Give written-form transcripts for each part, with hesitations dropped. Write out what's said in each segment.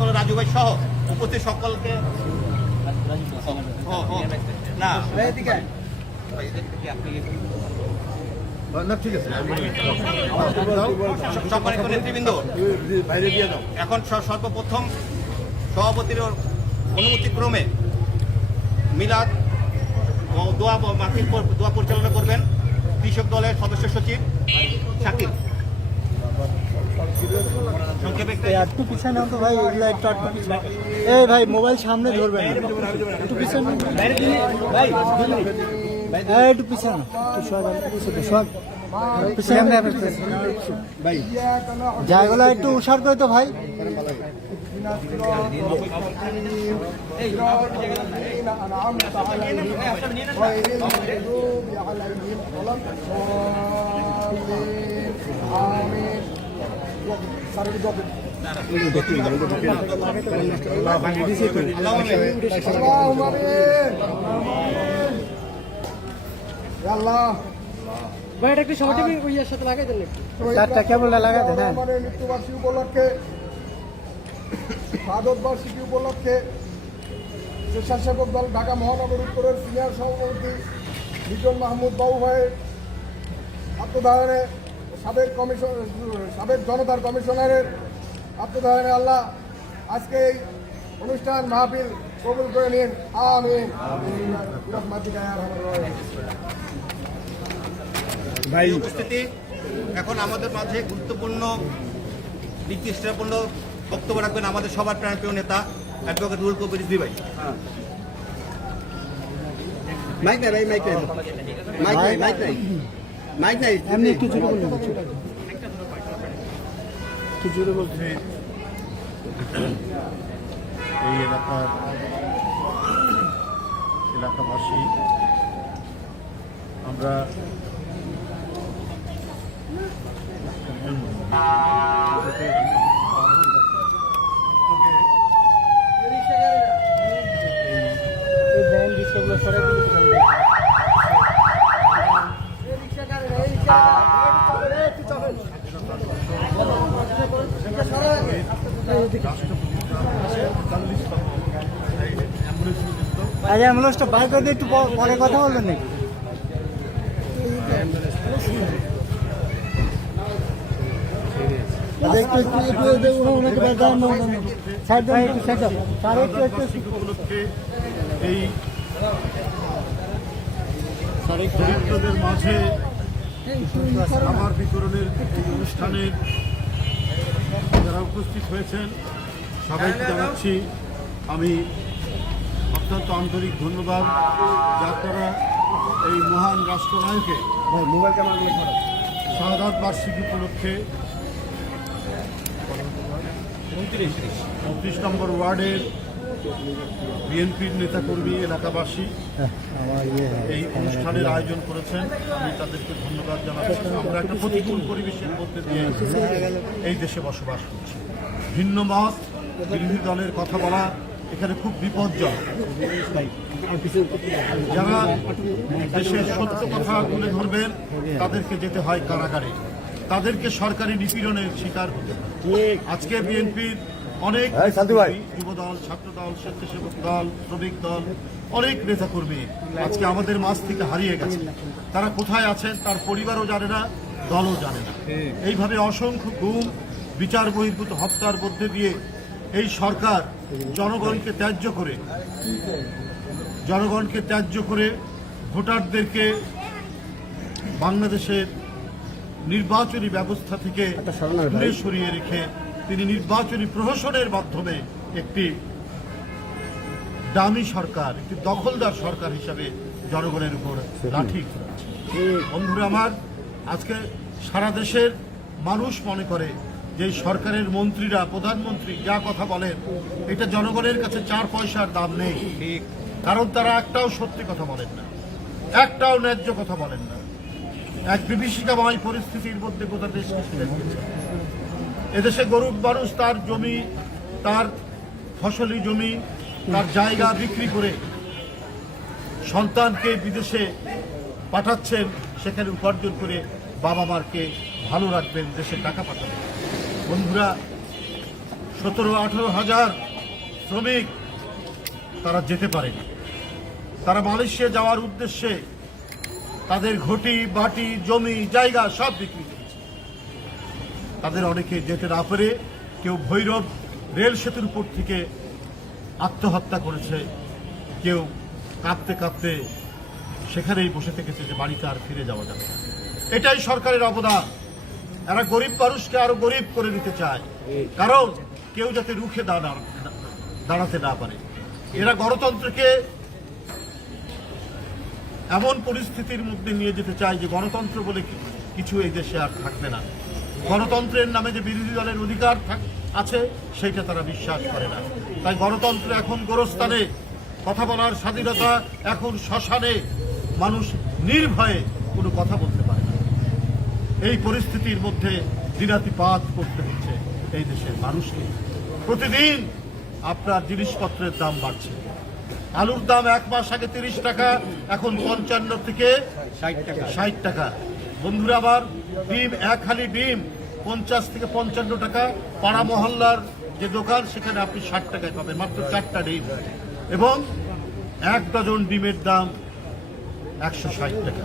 সকল রাজু ভাই সহ উপস্থিত সকলকে না ঠিক আছে সম্মানিত নেতৃবৃন্দ, এখন সর্বপ্রথম সভাপতির অনুমতিক্রমে মিলাদ ও দোয়া মাহফিল দোয়া পরিচালনা করবেন কৃষক দলের সদস্য সচিব শাকিব। সংক্ষেপে একটু পিছনে তো ভাই, এগুলো একটু পিছনে। এই ভাই মোবাইল সামনে ধরবেন, একটু পিছনে একটু পিছনে, ভাই জায়গাগুলো একটু উষার করে তো ভাই। মৃত্যুবার্ষিকী উপলক্ষে বার্ষিকী উপলক্ষে স্বেচ্ছাসেবক দল ঢাকা মহানগর উত্তরের সিনিয়র সভাপতি লিটন মাহমুদ বাবু ভাইয়ের আত্মদায়নে সাবেক জনতার কমিশনারের আত্মদায়নে আল্লাহ আজকে এই অনুষ্ঠান মাহফিল কবুল করে নিন, আমিন। উপস্থিতি, এখন আমাদের মাঝে গুরুত্বপূর্ণ নির্দিষ্টপূর্ণ বক্তব্য রাখবেন আমাদের সবার প্রাণপ্রিয় নেতা অ্যাডভোকেট রুহুল কবির রিজভী ভাই। এমনি একটু জোরে বলবেন, একটু জোরে বলবেন। এই এলাকাবাসী আমরা অ্যাম্বুলেন্সটা বাইক করে একটু পরে কথা বলবেন নাকি? এই দরিদ্রদের মাঝে খাবার বিতরণের এই অনুষ্ঠানের যারা উপস্থিত হয়েছেন সবাইকে জানাচ্ছি আমি অত্যন্ত আন্তরিক ধন্যবাদ যে আপনারা এই মহান রাষ্ট্রনায়কের শাহাদাত বার্ষিকী উপলক্ষে 29 নম্বর ওয়ার্ডের বিএনপির নেতাকর্মী এলাকাবাসী এই অনুষ্ঠানের আয়োজন করেছেন। আমি তাদেরকে ধন্যবাদ জানাচ্ছি। আমরা একটা প্রতিকূল পরিবেশের মধ্যে দিয়ে এই দেশে বসবাস করছি। ভিন্ন মত, বিরোধী দলের কথা বলা এখানে খুব বিপজ্জনক। যারা দেশের সত্য কথা তুলে ধরবেন তাদেরকে যেতে হয় কারাগারে, তাদেরকে সরকারি নিপীড়নের শিকার হতে হয়। আজকে বিএনপির অনেক যুবদল, ছাত্রদল, স্বেচ্ছাসেবক দল, শ্রমিক দল, অনেক নেতাকর্মী আজকে আমাদের মাঝ থেকে হারিয়ে গেছে। তারা কোথায় আছেন তার পরিবারও জানে না, দলও জানে না। এইভাবে অসংখ্য গুম, বিচার বহির্ভূত হত্যার মধ্যে দিয়ে এই সরকার জনগণকে ত্যায্য করে ভোটারদেরকে বাংলাদেশের নির্বাচনী ব্যবস্থা থেকে দূরে সরিয়ে রেখে তিনি নির্বাচনী প্রহসনের মাধ্যমে একটি দামি সরকার, একটি দখলদার সরকার হিসাবে জনগণের উপর লাঠি। বন্ধুরা আমার, আজকে সারা দেশের মানুষ মনে করে যে সরকারের মন্ত্রীরা, প্রধানমন্ত্রী যা কথা বলেন এটা জনগণের কাছে 4 পয়সার দাম নেই। কারণ তারা একটাও সত্যি কথা বলেন না, একটাও ন্যায্য কথা বলেন না। এক বিভীষিকাময় পরিস্থিতির মধ্যে গোটা দেশকে ছেড়ে দিয়েছে। এদেশে গরিব মানুষ তার জমি, তার ফসলি জমি, তার জায়গা বিক্রি করে সন্তানকে বিদেশে পাঠাচ্ছেন, সেখানে উপার্জন করে বাবা মাকে ভালো রাখবেন, দেশে টাকা পাঠাবেন। বন্ধুরা, 17-18 হাজার শ্রমিক তারা যেতে পারেনি। তারা মালয়েশিয়া যাওয়ার উদ্দেশ্যে তাদের ঘটি বাটি জমি জায়গা সব বিক্রি করেছে। তাদের অনেকে যেতে না পেরে কেউ ভৈরব রেল সেতুর উপর থেকে আত্মহত্যা করেছে, কেউ কাঁদতে কাঁদতে সেখানেই বসে থেকেছে যে বাড়িতে আর ফিরে যাওয়া যাবে না। এটাই সরকারের অবদান। এরা গরিব মানুষকে আরো গরিব করে দিতে চায়, কারণ কেউ যাতে রুখে দাঁড়াতে না পারে। এরা গণতন্ত্রকে এমন পরিস্থিতির মধ্যে নিয়ে যেতে চায় যে গণতন্ত্র বলে কিছু এই দেশে আর থাকবে না। গণতন্ত্রের নামে যে বিরোধী দলের অধিকার আছে সেইটা তারা বিশ্বাস করে না। তাই গণতন্ত্র এখন গোরস্থানে, কথা বলার স্বাধীনতা এখন শ্মশানে, মানুষ নির্ভয়ে কোনো কথা বলতে পারে না। এই পরিস্থিতির মধ্যে দিনাতিপাত করতে হচ্ছে এই দেশের মানুষকে। প্রতিদিন আপনার জিনিসপত্রের দাম বাড়ছে। আলুর দাম 1 মাস আগে 30 টাকা, এখন 55 থেকে 60 টাকা। বন্ধুরা আমার, ডিম, এক হালি ডিম 50 থেকে 55 টাকা। পাড়া মহল্লার যে দোকান সেখানে আপনি 60 টাকায় পাবেন, মাত্র 4টা ডিম। এবং 1 ডজন ডিমের দাম 160 টাকা।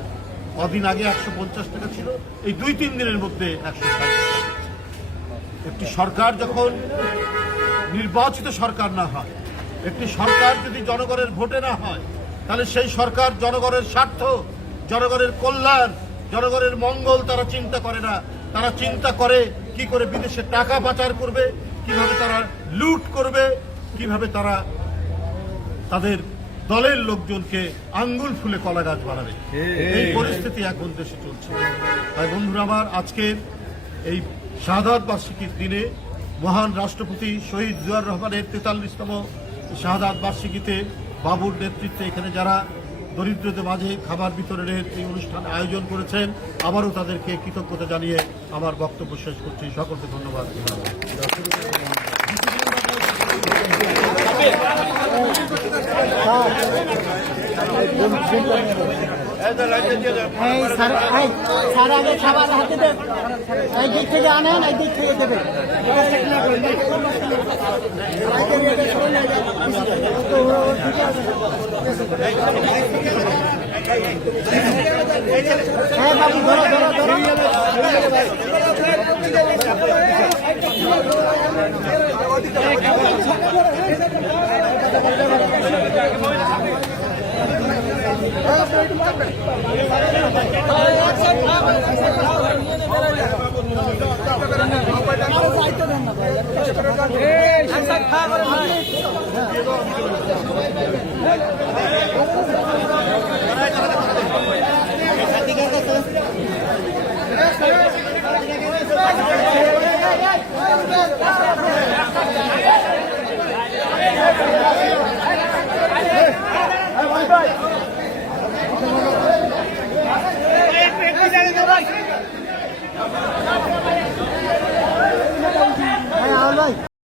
কদিন আগে 150 টাকা ছিল, এই 2-3 দিনের মধ্যে 160 টাকা। একটি সরকার যখন নির্বাচিত সরকার না হয়, একটি সরকার যদি জনগণের ভোটে না হয়, তাহলে সেই সরকার জনগণের স্বার্থ, জনগণের কল্যাণ, জনগণের মঙ্গল তারা চিন্তা করে না। তারা চিন্তা করে কি করে বিদেশে টাকা পাচার করবে, কিভাবে তারা লুট করবে, কিভাবে তারা তাদের দলের লোকজনকে আঙ্গুল ফুলে কলা গাছ বানাবে। এই পরিস্থিতি এখন দেশে চলছে। তাই বন্ধুরা আমার, আজকের এই শাহাদাত বার্ষিকীর দিনে মহান রাষ্ট্রপতি শহীদ জিয়াউর রহমানের 43তম শাহাদাত বার্ষিকীতে বাবুর নেতৃত্বে এখানে যারা দরিদ্রদের মাঝে খাবার বিতরণের এই অনুষ্ঠান আয়োজন করেছেন, আবারও তাদেরকে কৃতজ্ঞতা জানিয়ে আমার বক্তব্য শেষ করছি। সকলকে ধন্যবাদ। স্যার আগে খাবার হাতে দেন, এই দিক থেকে আনেন, এই দিক থেকে দেবেন। হ্যাঁ বাবু, ধরো ধরো ধরো। ভাই